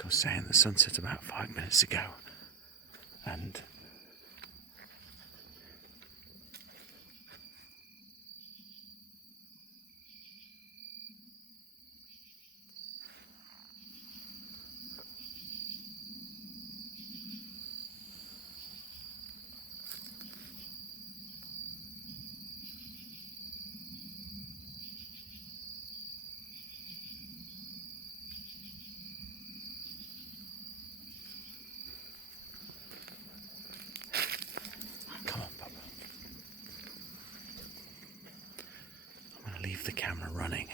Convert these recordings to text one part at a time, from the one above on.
Like I was saying, the sun set about 5 minutes ago, and come on, Papa. I'm going to leave the camera running,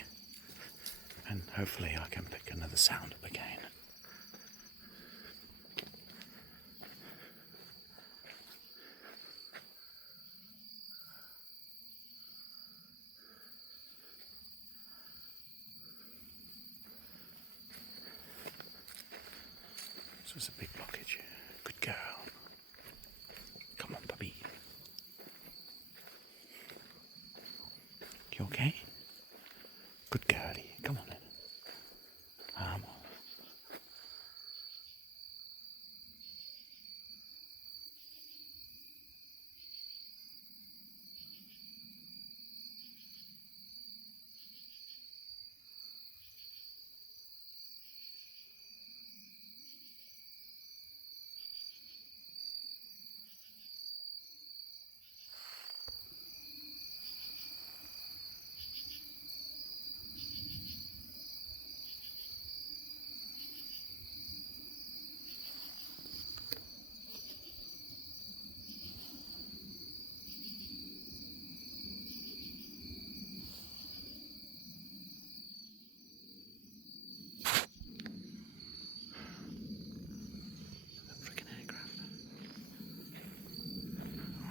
and hopefully I can pick another sound up again. This was a big blockage. Good girl. Come on, puppy. You okay? Good girlie. Come on then. Come on.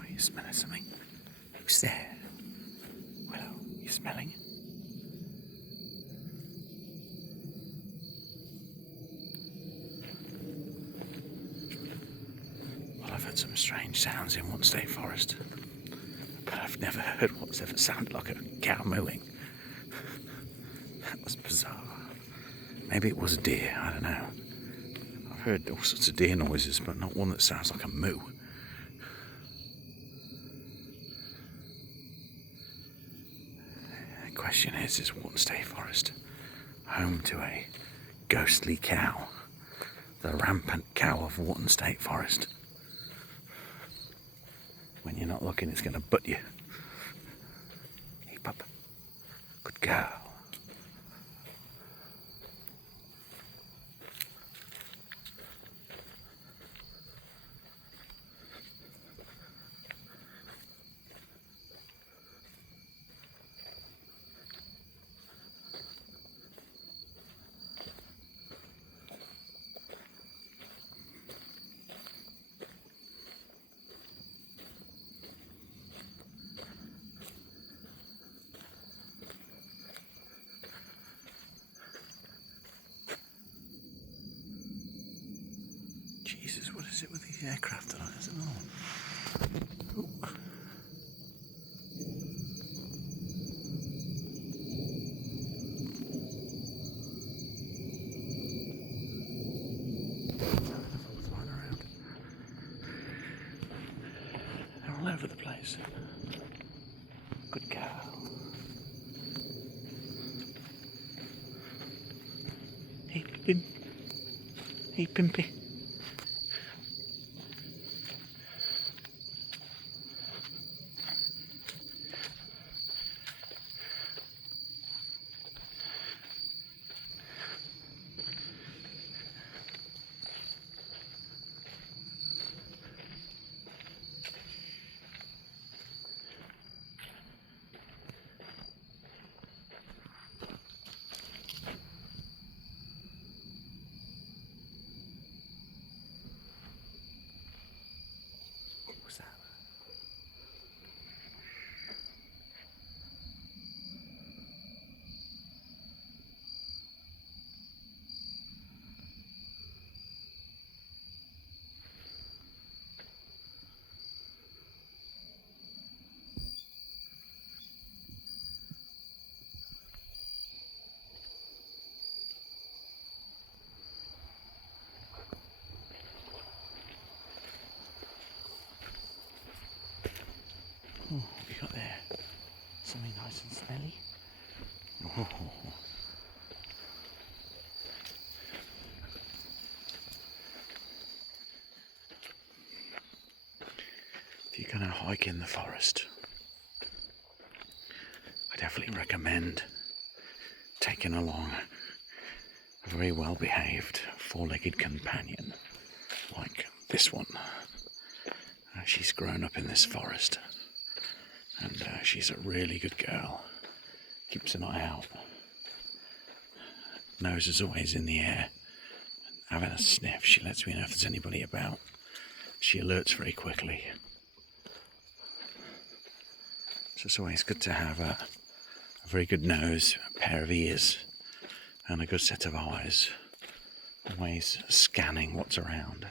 You smelling something? Who's there? Willow, you smelling? Well, I've heard some strange sounds in one state forest, but I've never heard what's ever sounded like a cow mooing. That was bizarre. Maybe it was a deer, I don't know. I've heard all sorts of deer noises, but not one that sounds like a moo. The question is Wharton State Forest home to a ghostly cow, the rampant cow of Wharton State Forest? When you're not looking, it's going to butt you. Hey, pup. Good girl. Jesus, what is it with these aircraft tonight? Is it not? Ooh. Flying around. They're all over the place. Good girl. Hey, Pim. Hey, Pimpy. something nice and smelly. Oh. If you're going to hike in the forest, I definitely recommend taking along a very well behaved four-legged companion like this one. She's grown up in this forest and she's a really good girl. Keeps an eye out. Nose is always in the air. Having a sniff, she lets me know if there's anybody about. She alerts very quickly. So it's always good to have a very good nose, a pair of ears, and a good set of eyes. Always scanning what's around.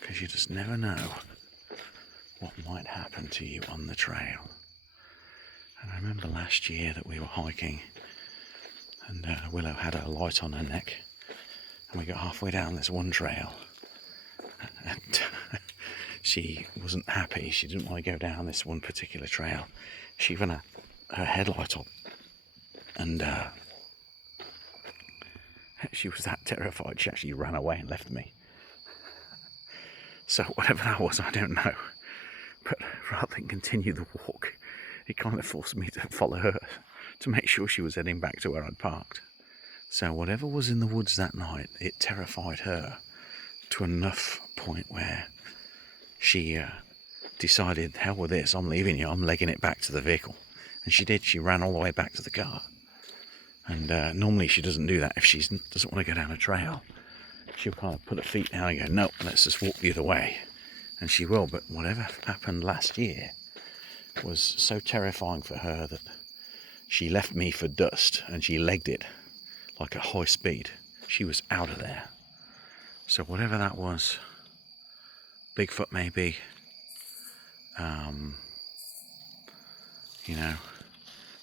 Because you just never know what might happen to you on the trail. And I remember last year that we were hiking and Willow had her light on her neck and we got halfway down this one trail and she wasn't happy. She didn't want to go down this one particular trail. She even had her headlight on and she was that terrified she actually ran away and left me. So whatever that was, I don't know. But rather than continue the walk, it kind of forced me to follow her to make sure she was heading back to where I'd parked. So whatever was in the woods that night, it terrified her to enough point where she decided, hell with this, I'm leaving you, I'm legging it back to the vehicle. And she did, she ran all the way back to the car. And normally she doesn't do that if she doesn't want to go down a trail. She'll kind of put her feet down and go, no, let's just walk the other way. And she will, but whatever happened last year was so terrifying for her that she left me for dust and she legged it like at high speed. She was out of there. So whatever that was, Bigfoot maybe, you know,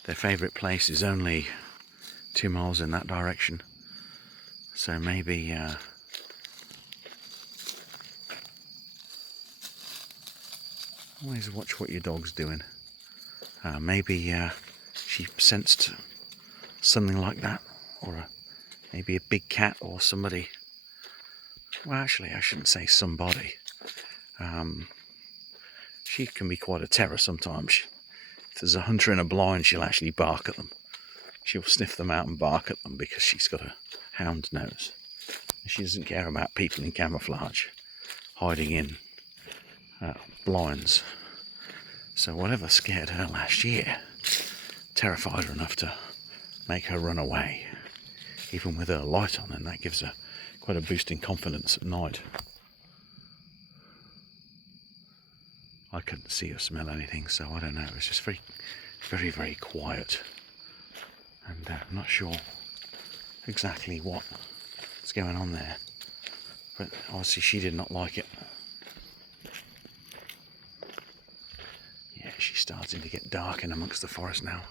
their favourite place is only 2 miles in that direction. So maybe always watch what your dog's doing. Maybe she sensed something like that, or maybe a big cat or somebody. Well, actually, I shouldn't say somebody. She can be quite a terror sometimes. If there's a hunter in a blind, she'll actually bark at them. She'll sniff them out and bark at them because she's got a hound nose. She doesn't care about people in camouflage, hiding in blinds. So whatever scared her last year terrified her enough to make her run away, even with her light on, and that gives her quite a boost in confidence at night. I couldn't see or smell anything, so I don't know. It was just very, very, very quiet, and I'm not sure exactly what's going on there, but obviously she did not like it. Yeah, she's starting to get dark in amongst the forest now.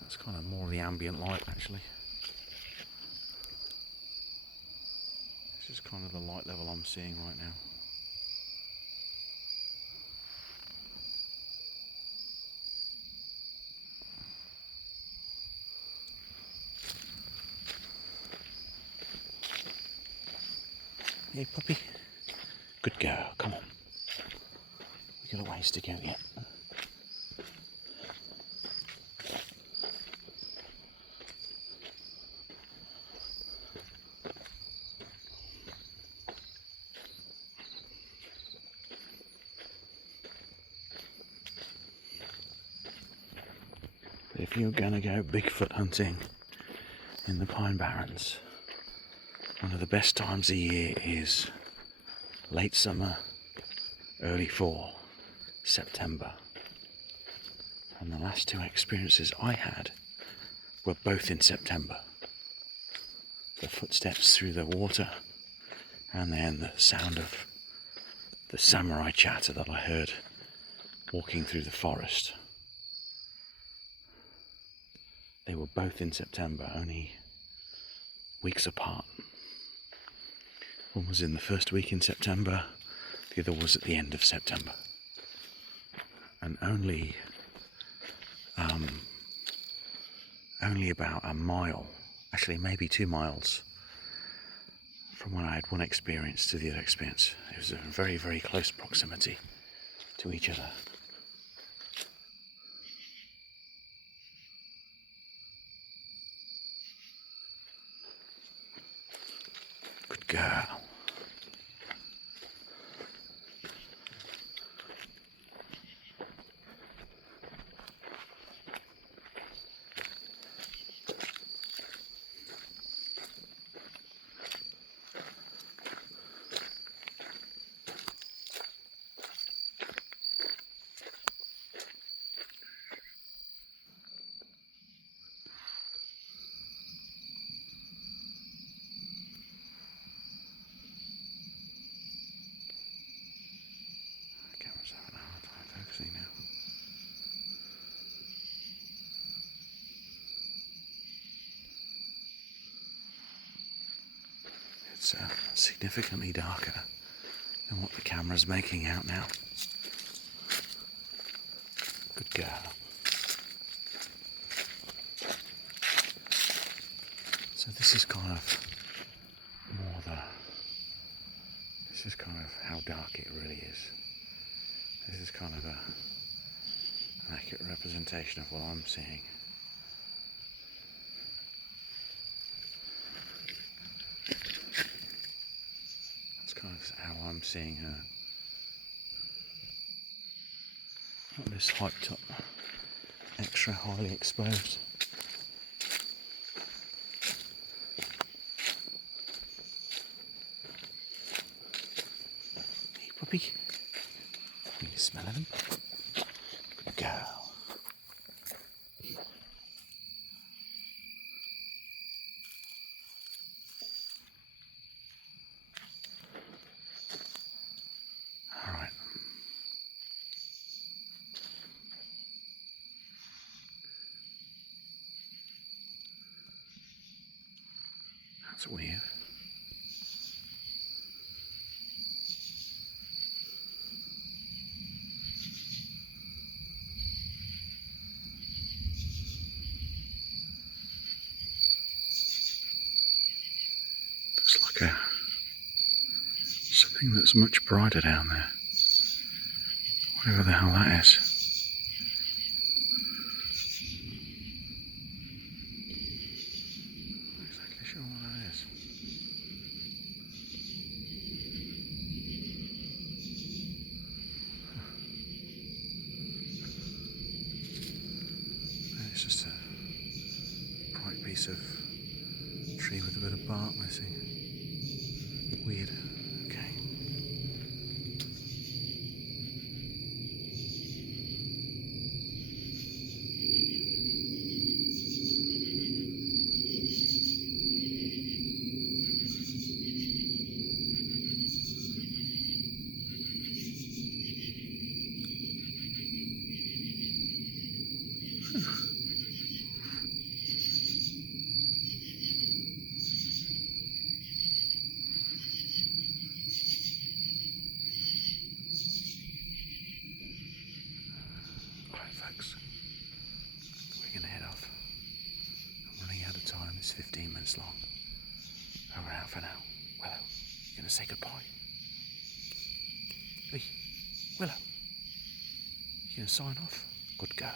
That's kind of more the ambient light, actually. This is kind of the light level I'm seeing right now. Hey puppy, good girl, come on. We've got a ways to go yet. But if you're gonna go Bigfoot hunting in the Pine Barrens, one of the best times of year is late summer, early fall, September. And the last two experiences I had were both in September. The footsteps through the water and then the sound of the samurai chatter that I heard walking through the forest. They were both in September, only weeks apart. One was in the first week in September, The other was at the end of September. And only about a mile, actually maybe 2 miles from when I had one experience to the other experience. It was a very, very close proximity to each other. Good girl. Camera's having a hard time focusing now. It's significantly darker than what the camera's making out now. Good girl. So this is kind of this is kind of how dark it really is. This is kind of an accurate representation of what I'm seeing. That's kind of how I'm seeing her. Not this hyped up, extra highly exposed. Hey puppy, are you smelling them? Good girl. Alright. That's weird. Looks like something that's much brighter down there. Whatever the hell that is. Not exactly sure what that is. It's just a bright piece of tree with a bit of bark missing. Weird. Okay. Right, folks. We're going to head off. I'm running out of time. It's 15 minutes long. Over and out for now. Willow, you going to say goodbye? Hey, Willow, you going to sign off? Good girl.